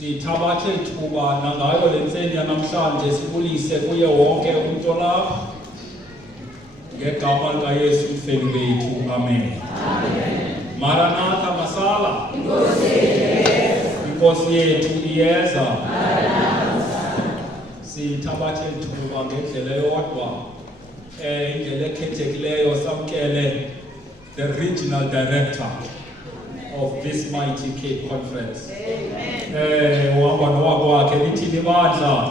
Sithabathe ithuba nangayo le ntseni yanamhlanje sibulise kuye wonke umntu olapha ngegama likaYesu umfeli wethu, amen. Maranatha, masala. Inkosi yethu iyeza. Sithabathe ithuba ngendlela yodwa indlela ekhethekileyo samkele the regional director of this mighty Cape Conference. Uhamba nowakwakhe lithini ibandla.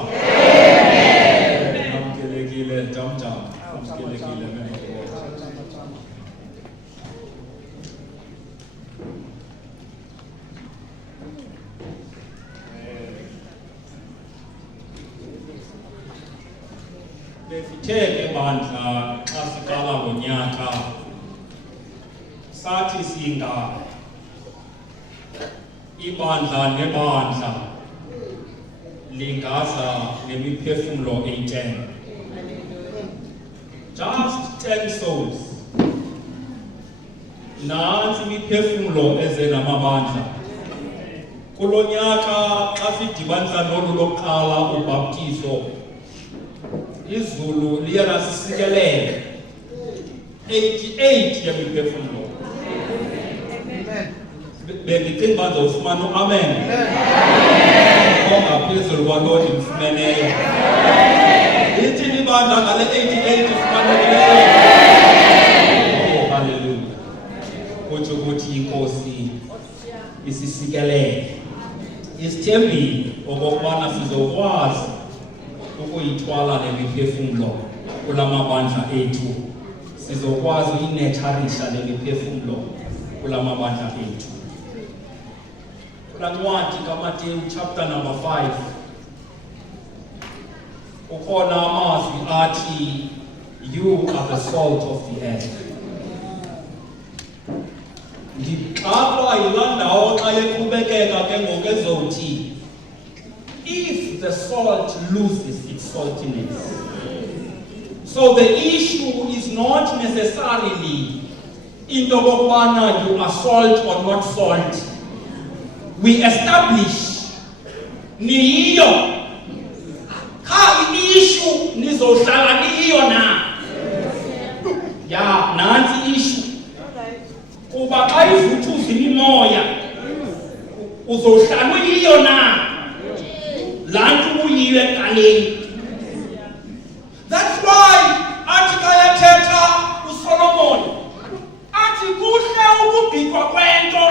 Namkelekile jamjam. Namkelekile besithe ibandla xa siqala ngonyaka sathi singa ibandla nebandla lingaza nemiphefumlo 10. Just 10 souls. Nansi imiphefumlo eze namabandla. Kulo nyaka xa sidibanisa nolu lokuqala ubhaptizo, izulu liyasisikelele 88 yemiphefumlo. Bendicinga uba ndizawufumana amen. Ongaphezulu kwaloo ndimfumeneyo. Ithini ibandla ngale 88 ifumanekileyo? Oh, hallelujah. Kutsho ukuthi inkosi isisikelele. Isithembile okokubana sizokwazi ukuyithwala le miphefumlo kula mabandla ethu. Sizokwazi uyinetharisha le miphefumlo kula mabandla ethu. Kula ncwadi kaMateyu chapter number 5 ukhona amazwi athi, you are the salt of the earth. Ndixakwa yilaa ndawo xa yeqhubekeka ke ngoku ezothi, if the salt loses its saltiness. So the issue is not necessarily into okokubana you are salt or not salt. We establish niyiyo. Kha i-issue nizohlala niyiyo na. Ya, nansi issue. Kuba xa ivuthuza imimoya uzohlala uyiyo na. Laa nto uyiyo ekuqaleni. That's why athi xa yathetha uSolomon athi kuhle ukubhikwa kwento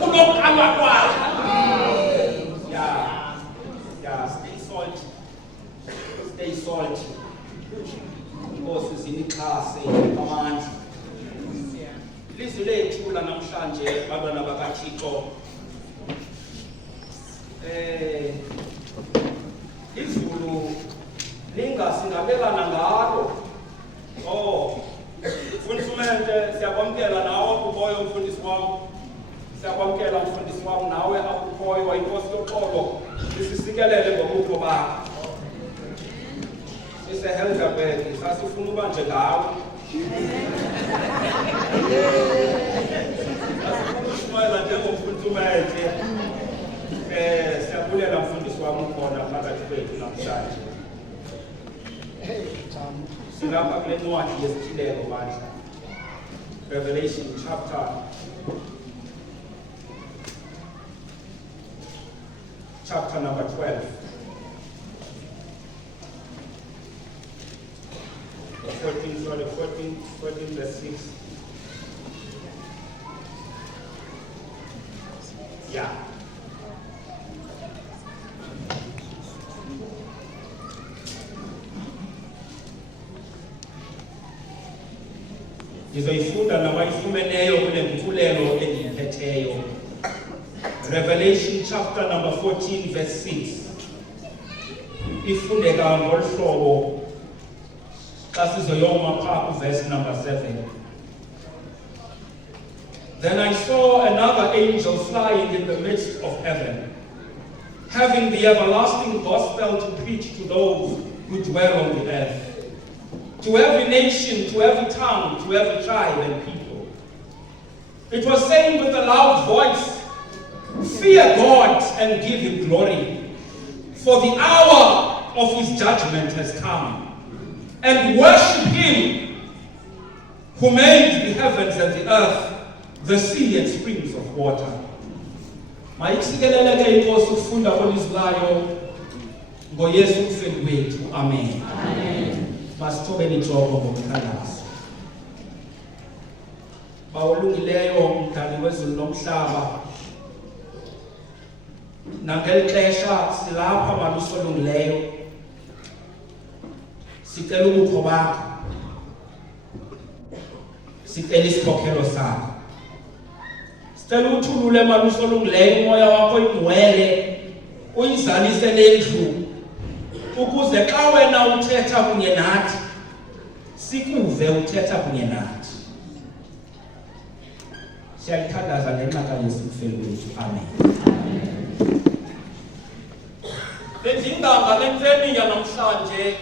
kunokuqalwa kwayo. Yeah, stay salty. Stay salty. Inkosi zinixhase amandla. Ilizwi lethu lanamhlanje bantwana bakaThixo. Izulu lingasingabelana ngalo. Mfundisi siyakwamkela nawe akukhoyo umfundisi wam. Siyakwamkela umfundisi wam nawe akukhoyo wayinkosi yoxolo. Sisikelele ngobukho bakho. Helderberg, sasifuna uba njengawe. Sasifuna njengomfundisi umethe. Siyabulela mfundisi wami ukhona phakathi kwethu namhlanje. Silapha kule ncwadi yesithilelo bandla. Revelation chapter number 12. 14 verse 6. Yeah. Ngizoyifunda nabayifumeneyo kule mthulelo endiyiphetheyo. Revelation chapter number 14 verse 6. Ifundeka ngolu hlobo xa sizoyoma phaa verse number 7. Then I saw another angel flying in the midst of heaven, having the everlasting gospel to preach to those who dwell on the earth, to every nation, to every tongue, to every tribe and people. It was saying with a loud voice, fear God and give him glory, for the hour of his judgment has come, and worship him who made the heavens and the earth, the sea and springs of water. Mayiksikeleleke inkosi ukufunda kwelizwi layo ngoYesu umfeli wethu. Amen. Masithobeni intloko ngomthandazo. Bawulungileyo mdali wezulu nomhlaba, nangeli xesha silapha malusi olungileyo, sicela ubukho bakho, sicela isikhokelo sakho, sicela uthulule malusi olungileyo umoya wakho ingcwele uyizalise lendlu, ukuze xa wena uthetha kunye nathi sikuve uthetha kunye nathi. Siyayithandaza ngenxa kaYesu umfeli wethu. Amen. Bendinganga lentseni yanamhlanje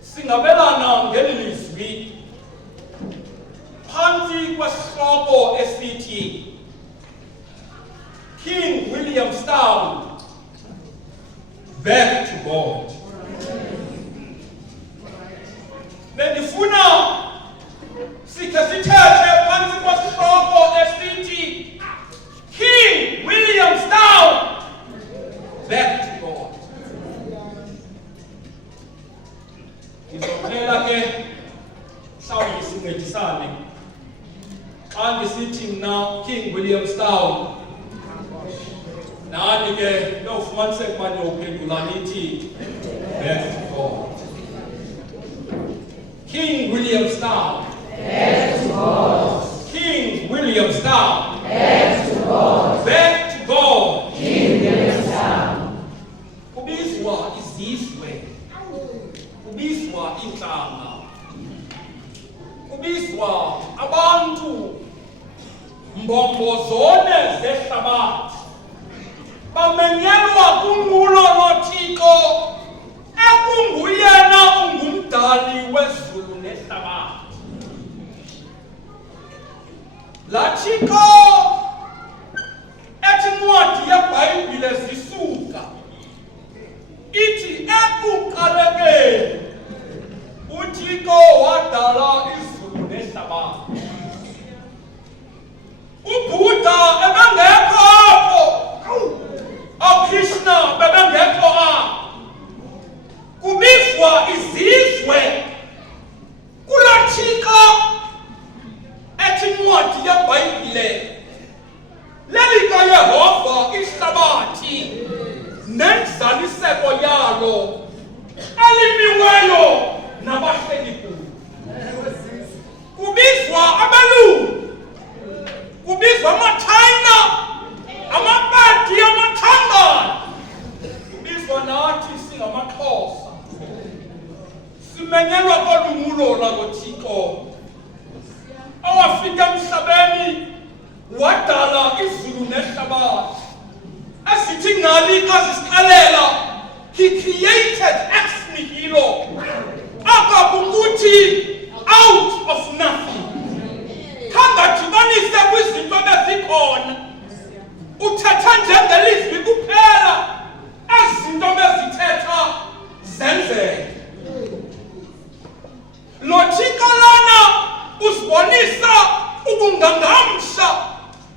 singabelana ngeli lizwi phantsi kwesihloko esithi King Williamstown, back to God. Bendifuna sikhe sithethe phantsi kwesihloko esithi King Williamstown, back to God. Ngizocela ke mhlawumbe sincedisane xa ndisithi mna King Williamstown Nani ke uyawufumaniseka manje uphendula nithi back to God. King William Starr. Back to God. King William Starr. Back to God. Back to God. King William Starr. Kubizwa izizwe. Kubizwa inhlanga. Kubizwa abantu mbombozone zehlabathi. Bamenyelwa kunqulo loThixo ekunguyena ungumdali wezulu nehlabathi. La Thixo ethi incwadi yeBhayibhile zisuka ithi ekuqalekeni uThixo wadala izulu nehlabathi. uBuddha ebengekho apho, oKrishna bebengekho apho. Kubizwa izizwe kulo Thixo ethi incwadi yeBhayibhile lelikaYehova ihlabathi nenzaliseko yalo elimiweyo nabahleli kulo. Kubizwa abelungu, kubizwa amaChina, amapati, amathangana, kubizwa nathi singamaXhosa. Simenyelwa kolungulo lakoThixo owafika emhlabeni wadala izulu nehlabathi. Asithi ngali kazisikalela, he created ex nihilo. Akabukuthi out of nothing. Kangadibanise kwizinto bezikhona. Uthetha njengelizwi kuphela, ezinto bezithetha zenzeke. Lo Thixo lona usibonisa ukungangamsha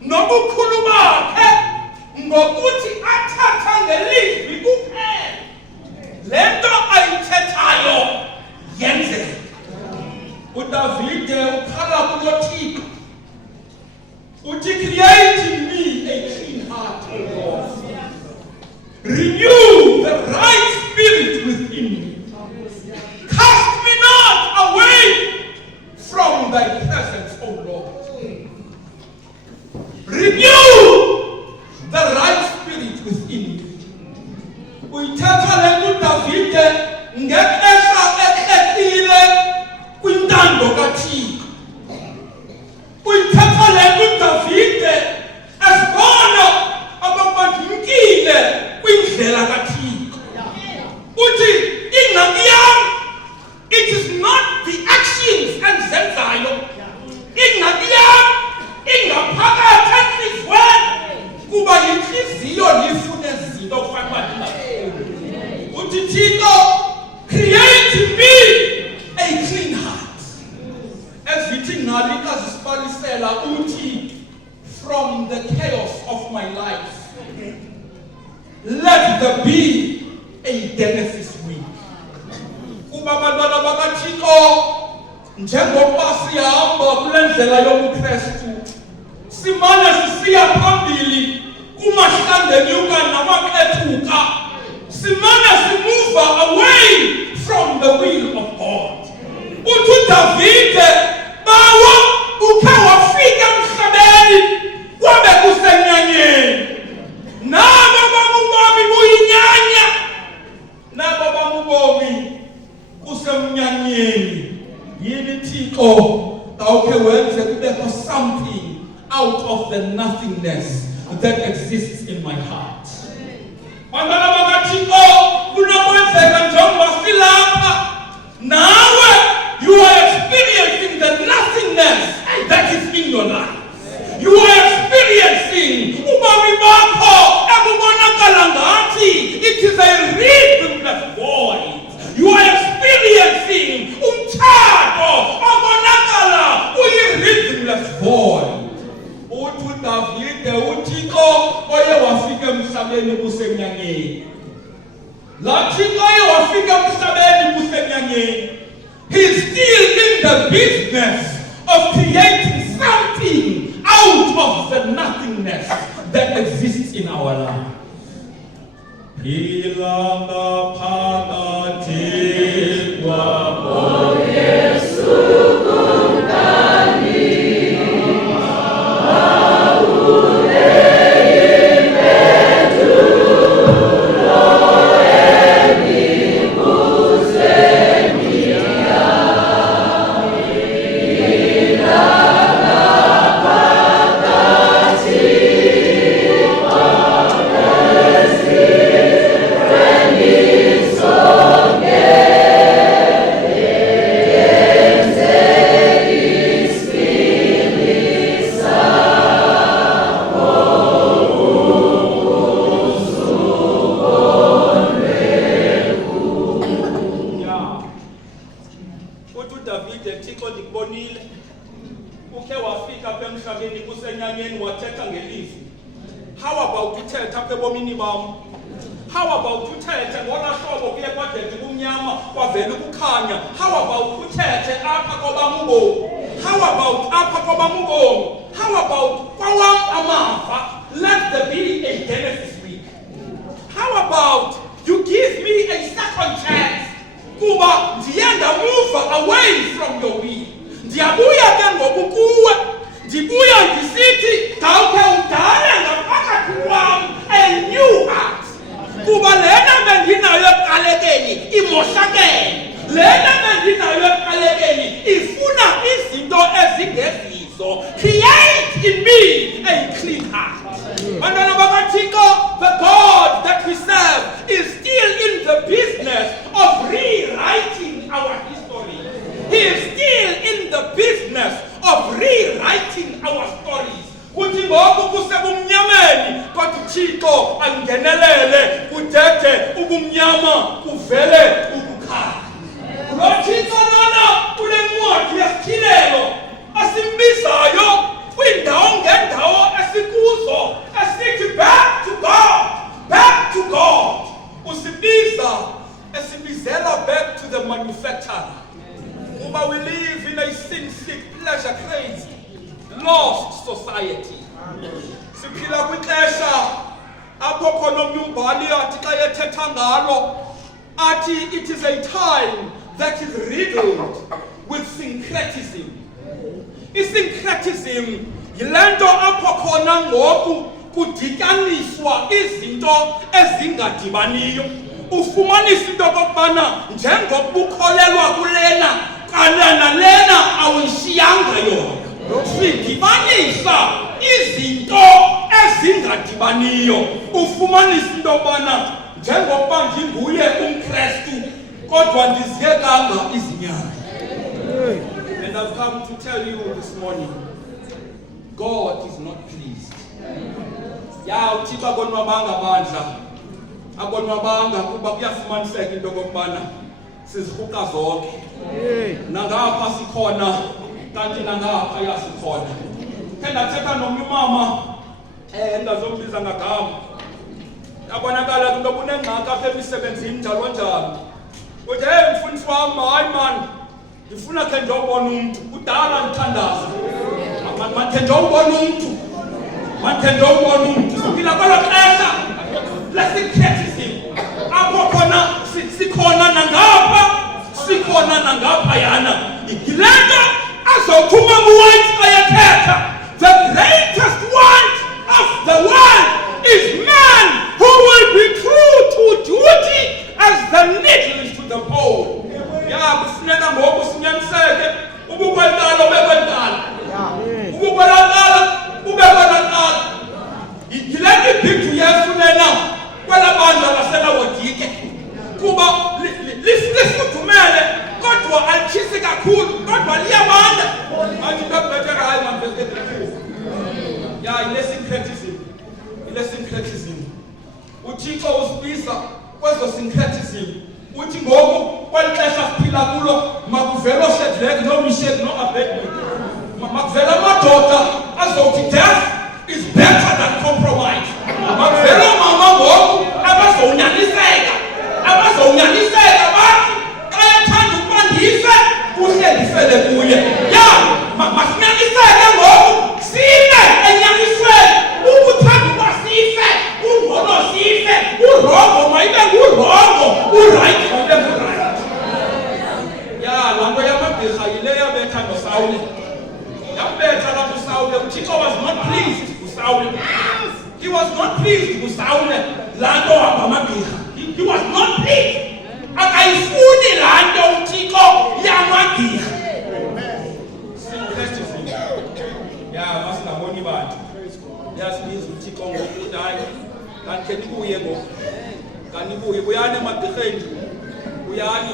nobukhulu bakhe ngokuthi athatha ngelizwi kuphela, lento ayithethayo yenzeke. uDavide ukhala kulo Thixo uthi, create in me a clean heart, O Lord. Renew the right spirit within me. Cast me not away from thy presence, O Lord. Renew the right spirit within me. Uyithatha le uDavide ngexesha ekhethile kwintando kaThixo. Uyithatha le uDavide esibona ababandimkile kwindlela kaThixo. Uthi ingxaki yam, it is not the actions enzenzayo. Ingxaki yam ingaphakathi enhliziyweni, kuba yinhliziyo nifune izinto okufanele ndingafuni. Uthi Thixo, create in me a clean heart. Ezithi ngali kazisibalisela uthi, from the chaos of my life, let there be a Genesis week. Kuba abantwana bakaThixo, njengoba sihamba kule ndlela yobuKristu, simane sisiya phambili kumahlandenyuka namakethuka, simane simuva away from the will of God. Uthi uDavide bawo ukhe wafika emhlabeni kwabe kusenyanyeni. Nabo bamubomi buyinyanya, nabo bamubomi kusemnyanyeni. Yini Thixo awukhe wenze kubekho something out of the nothingness that exists in my heart. Bantwana bakaThixo, kunokwenzeka njengoba silapha nawe, you are experiencing the nothingness that is in your life. You are experiencing ubomi bakho ebubonakala ngathi it is a rhythmless void. You are experiencing umthatho obonakala uyi-rhythmless void. Uthi uDavide uThixo oye wafika emhlabeni kusemnyanyeni. La Thixo oye wafika emhlabeni kusemnyanyeni, he's still in the business of creating something out of the nothingness that exists in our life. Philanga phakathi kwabo Yesu kumkani How about uthetha apha ebomini bam? How about uthethe ngona hlobo kuye kwadede kumnyama kwavela ukukhanya? How about uthethe apha kwabam ubomi? How about apha kwabam ubomi? How about kwawam amava? Let there be a Genesis week. How about you give me a second chance? Kuba ndiye ndamuva away from your will. Ndiyabuya ke ngoku kuwe. Ndibuya ndisithi ngawukhe udale ngaphakathi kwam a new heart. Kuba lena bendinayo ekuqalekeni imoshakele. Lena bendinayo ekuqalekeni ifuna izinto ezingezizo. Create in me a clean heart. Bantwana bakaThixo, the God that we serve is still in the business of rewriting our history. He is still in the business of rewriting our stories. Kuthi ngoku kusebumnyameni kodwa uThixo angenelele kudede ubumnyama kuvele ukukhanya. Lo Thixo lona kule ncwadi yesithilelo asimbizayo kwindawo ngendawo esikuzo esithi back to God, back to God. Usibiza esibizela back to the manufacturer. Kuba we live in a sin-sick, pleasure-crazy, lost society. Siphila kwixesha apho khona omnye umbhali athi xa ethetha ngalo athi it is a time that is riddled with syncretism. I-syncretism yile nto apho khona ngoku kudityaniswa izinto ezingadibaniyo. Ufumanisa into okokubana njengokuba ukholelwa kulena kanana lena awuyishiyanga yona. Sidibanisa izinto ezingadibaniyo. Ufumanisa into yokubana njengokuba ndinguye umKrestu kodwa ndiziyekanga izinyanya. And I've come to tell you this morning, God is not pleased. Ya uThixo akonwabanga bandla. Akonwabanga kuba kuyafumaniseka into yokubana sizirhuqa zonke. Nangapha sikhona kanti nangapha yasikhona. Ndathetha nomnye umama endazombiza ngagama. Yabonakala into kunengxaki apha emisebenzini njalo njalo. Uthi hey mfundisi wami, hayi man, ndifuna khe ndiyobona umntu. Kudala ndithandaza. Makhe ndiyobona umntu. Makhe ndiyobona umntu. Siphila kwelo xesha lesikhetism. Apho khona sikhona nangapha, sikhona nangapha yana. Yile nto azophuma nguWhite ayethetha. The greatest want of the world is man who will be true to duty as the needle is to the pole. Ya kufuneka ngoku sinyaniseke ubukwentala ubekwentala. Ubukwentala ubekwentala. Yile ibhidu Yesu lena kwela bandla laseLaodike. Kuba lifudumele kodwa alitshisi kakhulu kodwa liyabanda. Athi ndabetheka hayi man verse 3. Ya ile syncretism. Ile syncretism. uThixo usibiza kwezo syncretism. Uthi ngoku kwalixesha siphila kulo makuvela oShadrach noMeshach noAbednego. Makuvela amadoda azothi death is better than compromise. Makuvela mama ngoku abazonyaniseka. Abazonyaniseka bathi xa ethanda ukuba ndife kuhle ndifele kuye. Ya masinyaniseke ngoku sife enyanisweni. Ukuthanda ukuba sife, ungono sife, urongo He was not pleased with Saul. He was not pleased. Akayifuni lando uThixo yamagirha. Yeah, masingaboni bantu. Yasibiza uThixo ngokuthi hayi kanti nibuye ngoku. Kanibuye buyani emagirheni. Buyani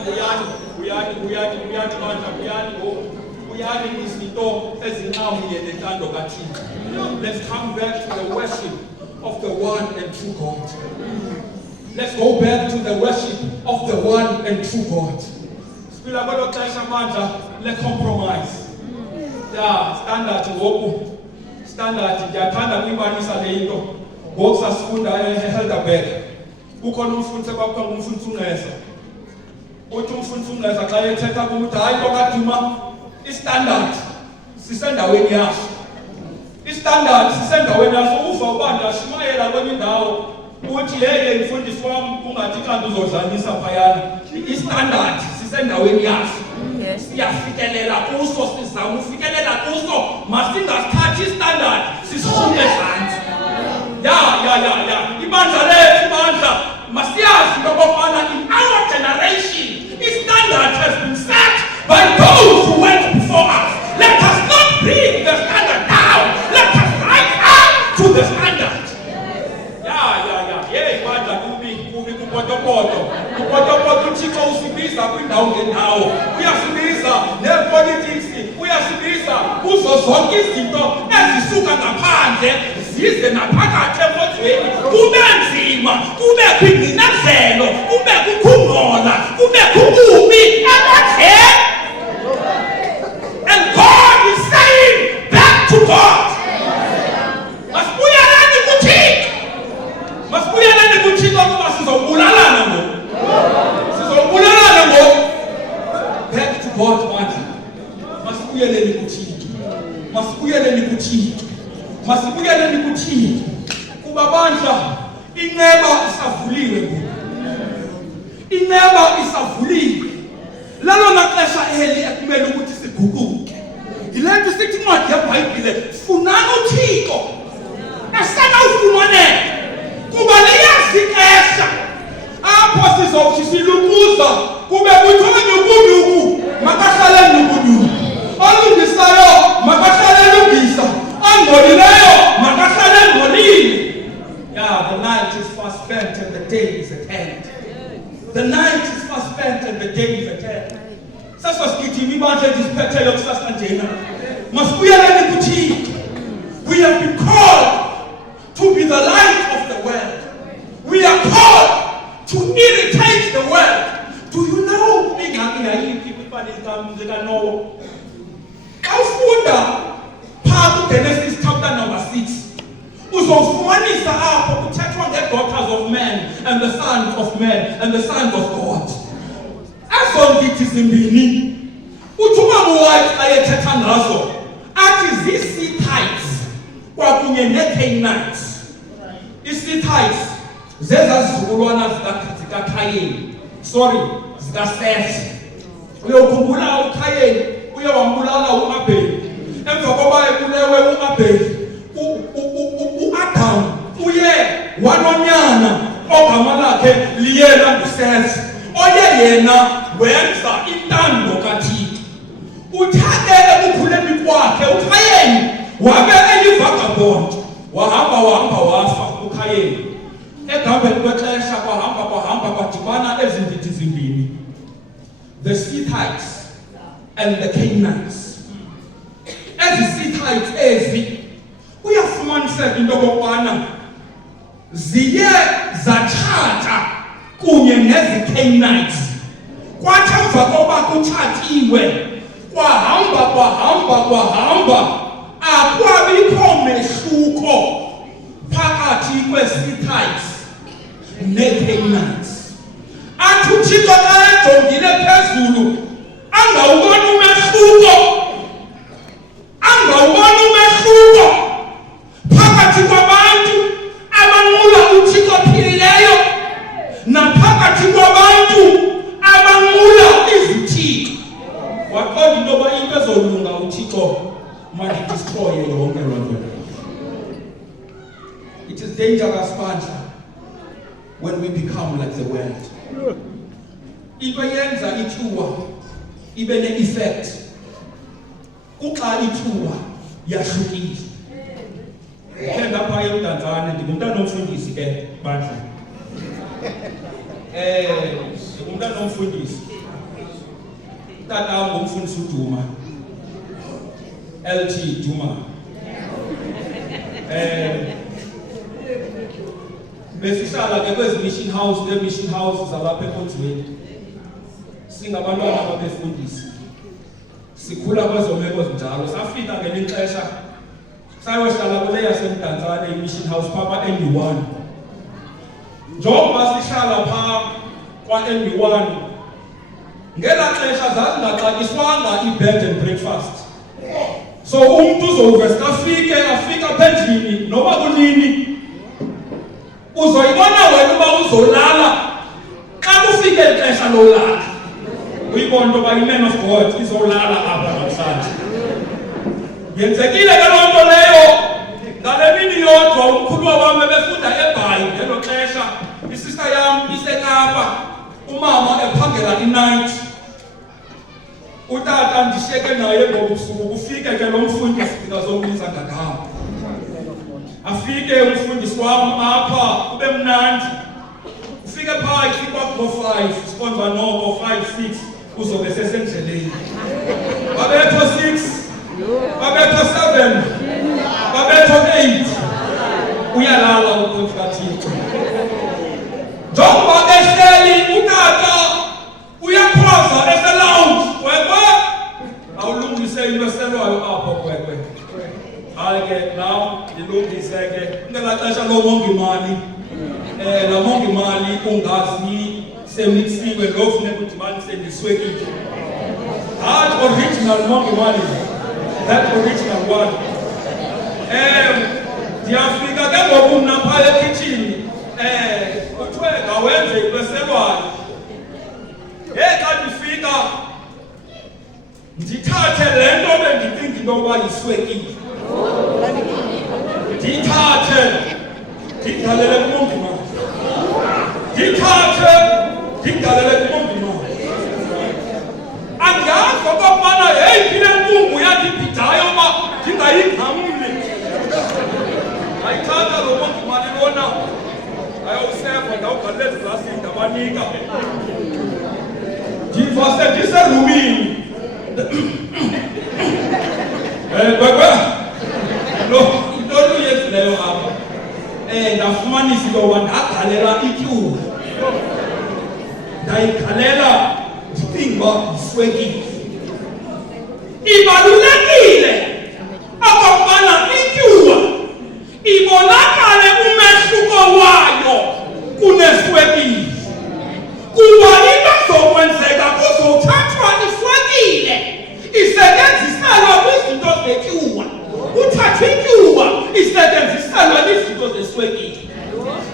manje buyani ngoku. Buyani izinto ezinqamuye nentando kaThixo. Let's come back to the worship of the one and true God. Let's go back to the worship of the one and true God. Sipila kwelo xesha manje le compromise. Yeah, standard ndiyathanda kuyibanisa le into. Ngoku sasifunda eHelderberg. Ukhona umfundisi kwakho ngumfundisi uNgeza. Uthi umfundisi uNgeza xa ethetha ukuthi hayi lokaduma istandard sisendaweni yaso. Istandard sisendaweni yaso uva ubanda ashimayela kwenye indawo. Uthi hey mfundisi wami ungathi kanti uzodlanisa phayana. Istandard sisendaweni yaso. Siyafikelela kuso sizama ufikelela kuso masingasithathi istandard sishume phansi. Ibandla lethu ibandla masiyazi lokubana in our generation istandard has been set by those who went before us. Let us not bring the standard down. Let us rise up to the standard. Ibandla kubi kupotopoto uThixo usibiza kwindawo ngendawo. Uyasibiza nepolitics, uyasibiza kuzo zonke izinto ezisuka ngaphandle zize naphakathi emotweni. Kube nzima, kube kwingcinezelo, kube kukhungola, kube kukubi emotweni. And God is saying back to God. Masibuyeleni kuThixo. Masibuyeleni kuThixo kuba sizobulalana ngoku. Back to God manje. Masibuyeleni kuThixo. Masibuyeleni kuThixo. Kuba bandla ineba isavuliwe ngoku. Ineba isavuliwe. Lalona xesha eli ekumele ukuthi siguquke. Ilento sithi incwadi yeBhayibhile funani uThixo. Asana ufumaneke. Kuba leyazi ixesha apho sizothi silukuza kube kuthonyukunyuku makahlale nyukunyuku. Olungisayo makahlale lungisa. Angolileyo makahlale ngolile. Yeah, the night is fast spent and the day is at hand. The night is fast spent and the day is at hand. Sasasikithi ibandla lisiphethe yokusasanjena. Masibuyeleni kuThixo. We have been called to be the light of the world. We are called to irritate the world. Do you know Noah? Awufunda phaa Genesis chapter number 6. Uzofumanisa apho kuthethwa nge-daughters of men and the sons of men and the sons of God. Ezo ndithi zimbini uThuma White ayethetha ngazo athi zii-Sethites kwakunye nee-Canaanites. Ii-Sethites zezazizukulwana zikaKhayini, zikaSethi. Uyokhumbula uKhayini uye wambulala uAbheli. Emva koba ebulewe uAbheli, uAdam uye wanonyana ogama lakhe liyela nguSethi, oye yena wenza intando kaThixo. Uthathe ekukhuleni kwakhe uKhayini wabe eyivagabond, wahamba wafa uKhayini. Ekuhambeni kwexesha kwahamba kwadibana ezindidi zimbini, the Sethites and the Canaanites. Ezi Sethites ezi uyafumaniseka into okokubana ziye zathatha kunye nezi Canaanites. Kwathi emva koba kuthathiwe kwahamba akwabikho mehluko phakathi kweSethites neCanaanites. Athi uThixo xa ejongile phezulu angawuboni umehluko phakathi kwabantu abanqula uThixo ophilileyo naphakathi kwabantu abanqula izithixo. Waqonda into yoba into ezolunga uThixo mandidistroye yonke loo nto. It is dangerous, Bandla, when we become like the world. Into yenza ithuba ibe ne-effect. Uxa ithuba yahlukile. Ke ngapha eMdantsane ndingumntana omfundisi ke Bandla. Ngumntana omfundisi. Tata ngumfundisi uDuma. LT Duma. Besihlala ke kwezi mission house, le mission house zalapha ekhonzweni. Singabantwana babefundisi. Sikhula kwezo meko ezinjalo. Safika ngelinye ixesha sayohlala kule yaseMdantsane i-mission house phaa NB1. Njengoba sihlala phaa kwa NB1, ngela xesha zazingaxatyiswanga i-bed and breakfast. So umuntu uzovesta afika pendlini noba kunini. Uzoyibona wena uba uzolala xa kufike ixesha lolala. Uyibona into yoba i-man of God izolala apha namhlanje. Yenzekile ke loo nto leyo ngale mini yodwa umkhulu wam ebefunda eBhayi ngelo xesha, isista yam iseKapa, umama ephangela i-night. Utata ndishiyeke naye ngoba ubusuku kufike ke lo mfundisi ndingazombiza ngagama. Afike umfundisi wam apha kube mnandi. Ufike phaa ifika ngo-5, sikonza noko 5, 6 uzobe sesendleleni. Babetho 6, babetho 7, babetho 8. Uyalala uNkosi kaThixo. Njengoba ehleli utata uyakhoza eselounge. Kwekwe awulungise into eselwayo apho kwekwe. Hayi ke now ilungise ke ngela xesha lomongi-mali. La mongi-mali ungazi semixinwe lo funeka udibanise neswekile. That original mongi-mali, that original one. Ndiyafika ke ngoku mna phaa ekitchini, kuthiwe ngawenze into eselwayo. Xa ndifika ndithathe le nto bendicinga into yoba yiswekile. Ndithathe ndigalele kumongi-mali. Ndithathe ndigalele kumongi-mali. Andiyazi okokubana yeyiphi le nkungu yandibhidayo uba ndingayinghamli. Ayithatha lo mongi-mali lona ayowusefa ndawugalela eziglasini ndabanika. Ndiva sendiserumini. Kwekwe into uyenzileyo apha. Ndafumanisa into yoba ndagalela ityuwa. Ndayigalela ndicinga uba yiswekile. Ibalulekile okokubana ityuwa ibonakale umehluko wayo kuneswekile. Kuba into ezokwenzeka kuzothathwa iswekile isetyenziselwa kwizinto zetyuwa. Uthathwa ityuwa isetyenziselwa kwizinto zeswekile.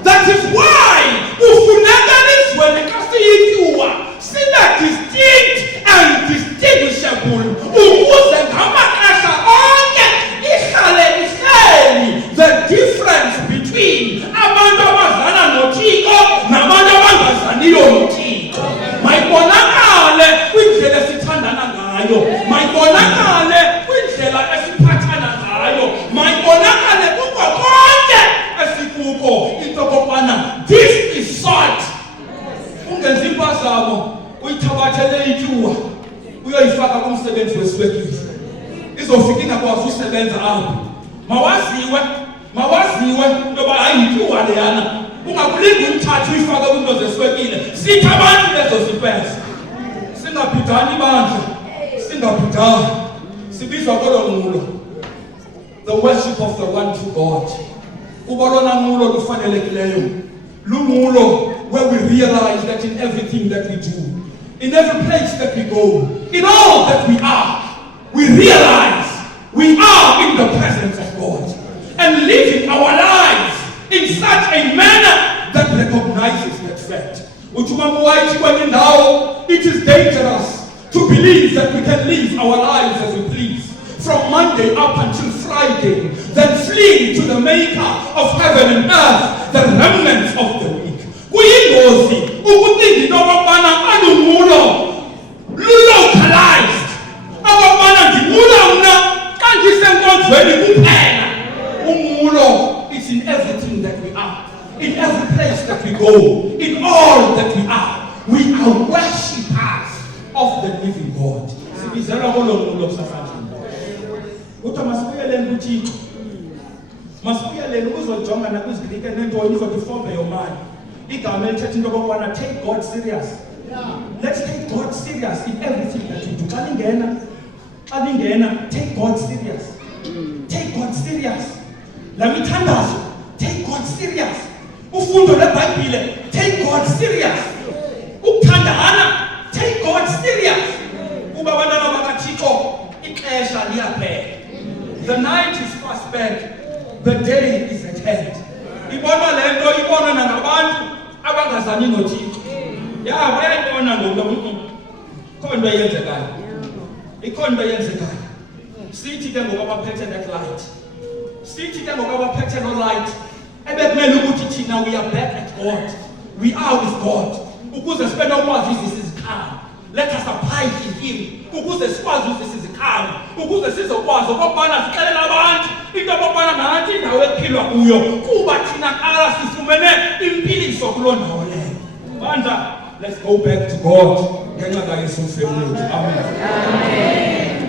That is why kufuneka elizweni xa siyityuwa sibe distinct and distinguishable ukuze ngamaxesha onke ihlale ihleli the difference between abantu abazana noThixo nabantu abangazaniyo noThixo. Mayibonakale kwindlela esithandana ngayo, mayibonakale kwindlela esiphathana ngayo, mayibonakale kuko konke esikuko into okokubana this is salt. Ungenzi impazamo uyithabathele ityuwa uyoyifaka kumsebenzi weswekile. Izofika ingakwazi usebenza apho. Mawaziwe into yoba hayi ityuwa leyana. Ungakulingi uyithathe uyifake kwinto zeswekile. Sithi abantu bezo zipeza. Singabhidani bandla. Singabhidani. Sibizwa kolo nqulo. The worship of the one true God. Kuba lona nqulo lufanelekileyo. Lunqulo where we realize that in everything that we do, in every place that we go, in all that we are, we realize we are in the presence of God and living our lives in such a manner that recognizes that fact. It is dangerous to believe that we can live our lives as we please from Monday up until Friday. hiding than fleeing to the maker of heaven and earth, the remnants of the weak. Kuyingozi ukucinga into okokubana alumulo lulocalized. Okokubana ndimulo mna xa ndisenkonzweni kuphela. Umulo is in everything that we are, in every place that we go, in all that we are. We are worshippers of the living God. Sibizela kolo mulo kusasandleni. Uthiwa masibuyeleni kuThixo. Masibuyeleni uzojonga nakwizigilike nentoni izodifombe yomali. Igama elithetha into okokubana take God serious. Let's take God serious in everything that we do. Xa ningena, take God serious. Take God serious. La mithandazo, take God serious. Ufundo lweBhayibhile, take God serious. Ukuthandana, take God serious. Kuba abantwana bakaThixo, ixesha liyaphela. The night is fast spent, the day is at hand. Ibona le nto ibona nangabantu abangazani noThixo. Ya bayayibona ngoku khona into eyenzekayo. Ikhona into eyenzekayo. Sithi ke ngoku abaphethe that light. Sithi ke ngoku abaphethe no light. Ebekumele ukuthi thina we are back at God. We are with God. Ukuze sibe nokwazi izizikhala. Let us abide in Him. Ukuze sikwazi izizikhala. Ukuze sizokwazi okubana sixelele abantu into okubana nanti indawo ephilwa kuyo kuba thina qala sifumene impiliso kuloo ndawo leyo. Bandla, let's go back to God. Ngenxa kaYesu mfewethu. Amen.